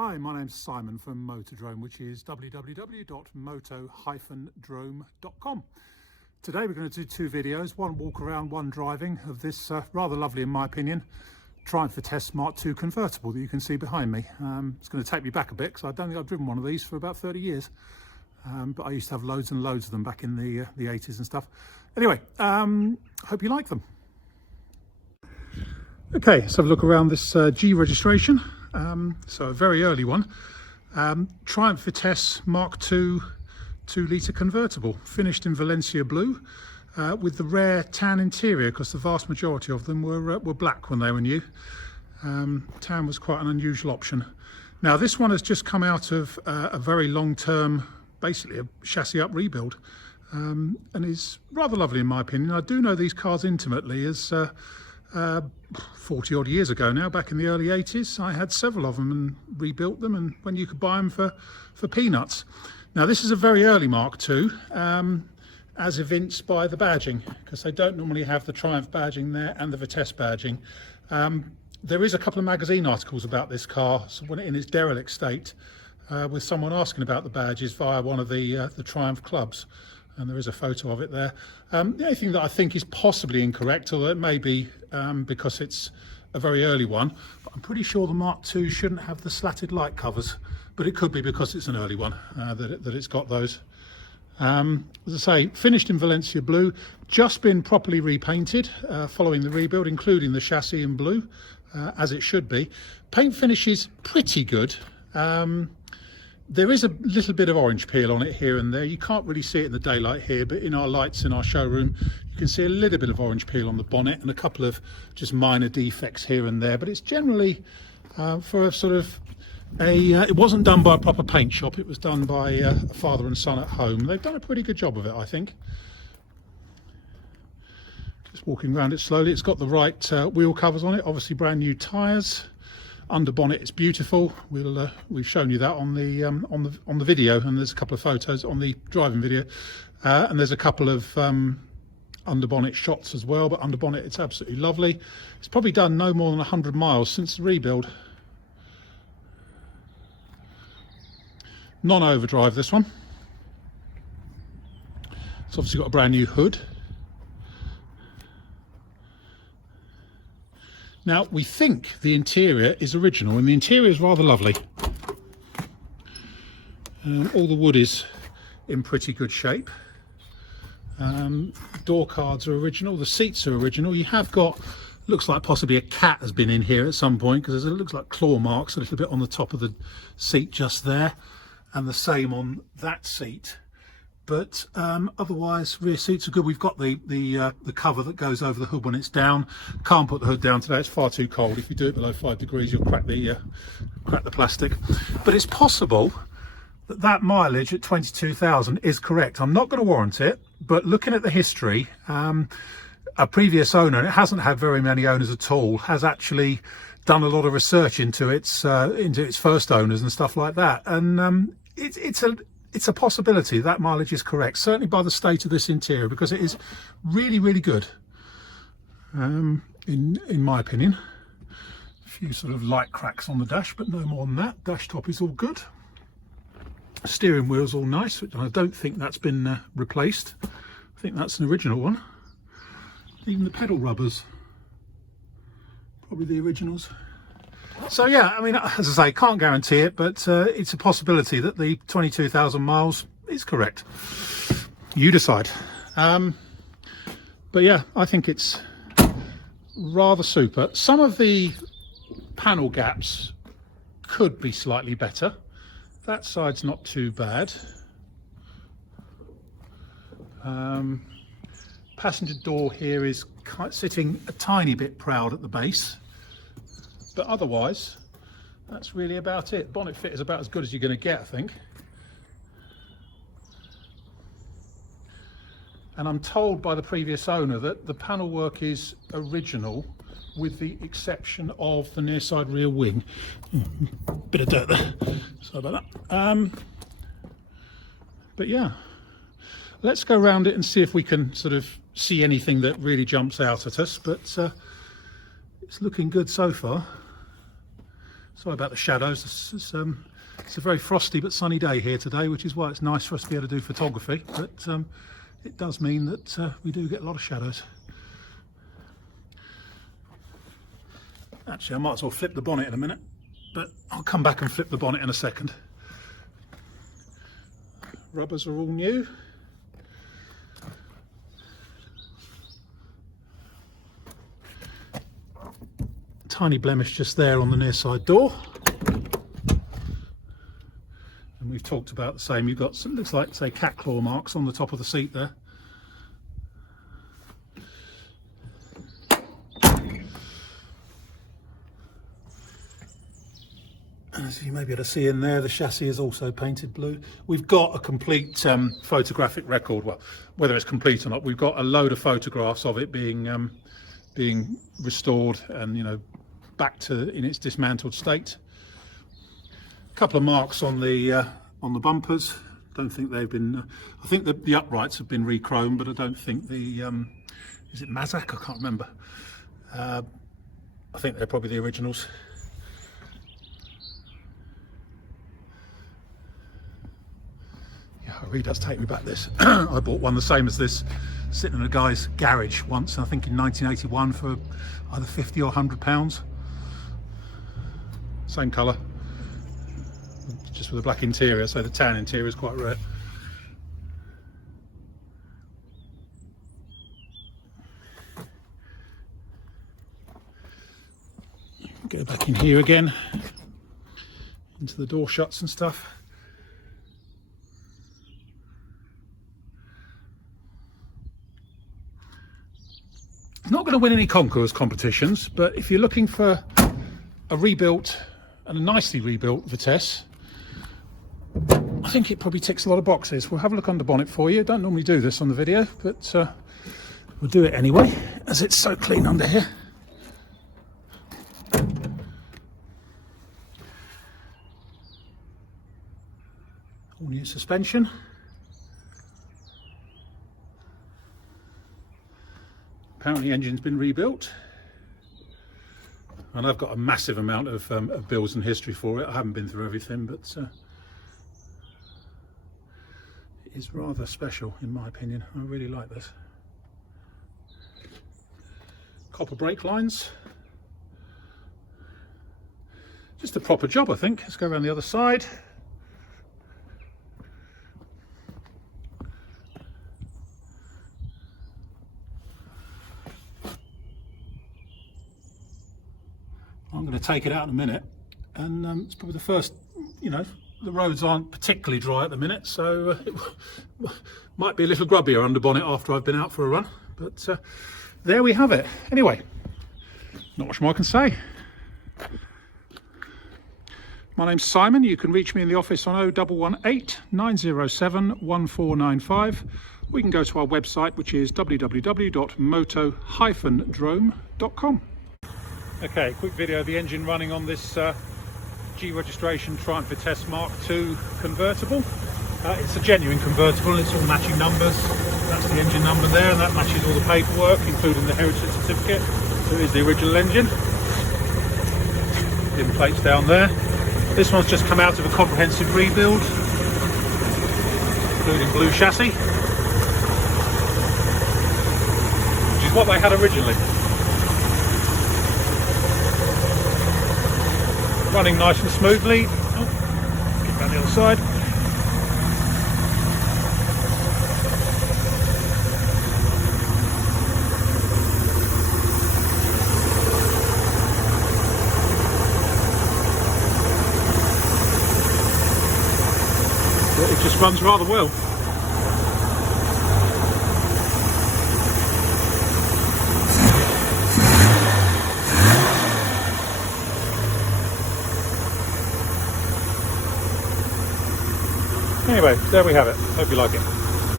Hi, my name's Simon from Motodrome, which is www.moto-drome.com. Today we're going to do two videos, one walk around, one driving, of this rather lovely, in my opinion, Triumph Vitesse Mark II convertible that you can see behind me. It's going to take me back a bit because I don't think I've driven one of these for about 30 years. But I used to have loads and loads of them back in the 80s and stuff. Anyway, hope you like them. Okay, let's have a look around this G registration. So a very early one. Triumph Vitesse Mark II 2-litre convertible, finished in Valencia blue, with the rare tan interior, because the vast majority of them were black when they were new. Tan was quite an unusual option. Now this one has just come out of a very long-term, basically a chassis up rebuild, and is rather lovely in my opinion. I do know these cars intimately, as 40 odd years ago now, back in the early 80s, I had several of them and rebuilt them, and when you could buy them for peanuts. Now this is a very early Mark II, as evinced by the badging, because they don't normally have the Triumph badging there and the Vitesse badging. There is a couple of magazine articles about this car when in its derelict state, with someone asking about the badges via one of the Triumph clubs, and there is a photo of it there. The only thing that I think is possibly incorrect, although it may be because it's a very early one, but I'm pretty sure the Mark II shouldn't have the slatted light covers, but it could be because it's an early one that it's got those. As I say, finished in Valencia blue, just been properly repainted following the rebuild, including the chassis in blue, as it should be. Paint finish is pretty good. There is a little bit of orange peel on it here and there. You can't really see it in the daylight here, but in our lights in our showroom, you can see a little bit of orange peel on the bonnet and a couple of just minor defects here and there. But it's generally for a sort of it wasn't done by a proper paint shop. It was done by a father and son at home. They've done a pretty good job of it, I think. Just walking around it slowly. It's got the right wheel covers on it, obviously brand new tyres. Under bonnet, it's beautiful. We've shown you that on the video, and there's a couple of photos on the driving video, and there's a couple of under bonnet shots as well. But under bonnet, it's absolutely lovely. It's probably done no more than 100 miles since the rebuild. Non-overdrive, this one. It's obviously got a brand new hood. Now, we think the interior is original, and the interior is rather lovely. All the wood is in pretty good shape. Door cards are original, the seats are original. You have got, looks like possibly a cat has been in here at some point, because it looks like claw marks a little bit on the top of the seat just there, and the same on that seat. But otherwise, rear seats are good. We've got the cover that goes over the hood when it's down. Can't put the hood down today; it's far too cold. If you do it below 5 degrees, you'll crack the plastic. But it's possible that that mileage at 22,000 is correct. I'm not going to warrant it, but looking at the history, a previous owner, and it hasn't had very many owners at all, has actually done a lot of research into its first owners and stuff like that, and it's a possibility that mileage is correct, certainly by the state of this interior, because it is really, really good, in my opinion. A few sort of light cracks on the dash, but no more than that. Dash top is all good. Steering wheel's all nice, which I don't think that's been replaced. I think that's an original one. Even the pedal rubbers, probably the originals. So yeah, I mean, as I say, can't guarantee it, but it's a possibility that the 22,000 miles is correct. You decide. But yeah, I think it's rather super. Some of the panel gaps could be slightly better. That side's not too bad. Passenger door here is sitting a tiny bit proud at the base. But otherwise, that's really about it. Bonnet fit is about as good as you're going to get, I think. And I'm told by the previous owner that the panel work is original, with the exception of the near side rear wing. Bit of dirt there. Sorry about that. But yeah, let's go around it and see if we can sort of see anything that really jumps out at us. But it's looking good so far. Sorry about the shadows. It's a very frosty but sunny day here today, which is why it's nice for us to be able to do photography, but it does mean that we do get a lot of shadows. Actually, I might as well flip the bonnet in a minute, but I'll come back and flip the bonnet in a second. Rubbers are all new. Tiny blemish just there on the near side door. And we've talked about the same. You've got some, looks like, say, cat claw marks on the top of the seat there. As you may be able to see in there, the chassis is also painted blue. We've got a complete photographic record. Well, whether it's complete or not, we've got a load of photographs of it being restored and, you know, back to in its dismantled state. A couple of marks on the bumpers. Don't think they've been. I think the uprights have been re-chromed, but I don't think the is it Mazak? I can't remember. I think they're probably the originals. It really does take me back, this. I bought one the same as this, sitting in a guy's garage once, I think in 1981, for either 50 or £100. Same colour, just with a black interior, so the tan interior is quite rare. Go back in here again, into the door shuts and stuff. Not going to win any concours competitions, but if you're looking for a rebuilt and a nicely rebuilt Vitesse, I think it probably ticks a lot of boxes. We'll have a look under bonnet for you. Don't normally do this on the video, but we'll do it anyway, as it's so clean under here. All new suspension. Apparently engine's been rebuilt, and I've got a massive amount of bills and history for it. I haven't been through everything, but it is rather special in my opinion. I really like this. Copper brake lines. Just a proper job, I think. Let's go around the other side. I'm going to take it out in a minute, and it's probably the first, you know, the roads aren't particularly dry at the minute, so it might be a little grubbier under bonnet after I've been out for a run, but there we have it. Anyway, not much more I can say. My name's Simon. You can reach me in the office on 0118 907 1495. We can go to our website, which is www.moto-drome.com. Okay, quick video of the engine running on this G registration Triumph Vitesse Mark II convertible. It's a genuine convertible, and it's all matching numbers. That's the engine number there, and that matches all the paperwork, including the heritage certificate. So it is the original engine. Pin plates down there. This one's just come out of a comprehensive rebuild, including blue chassis, which is what they had originally. Running nice and smoothly. Oh, get down the other side. It just runs rather well. Anyway, there we have it. Hope you like it.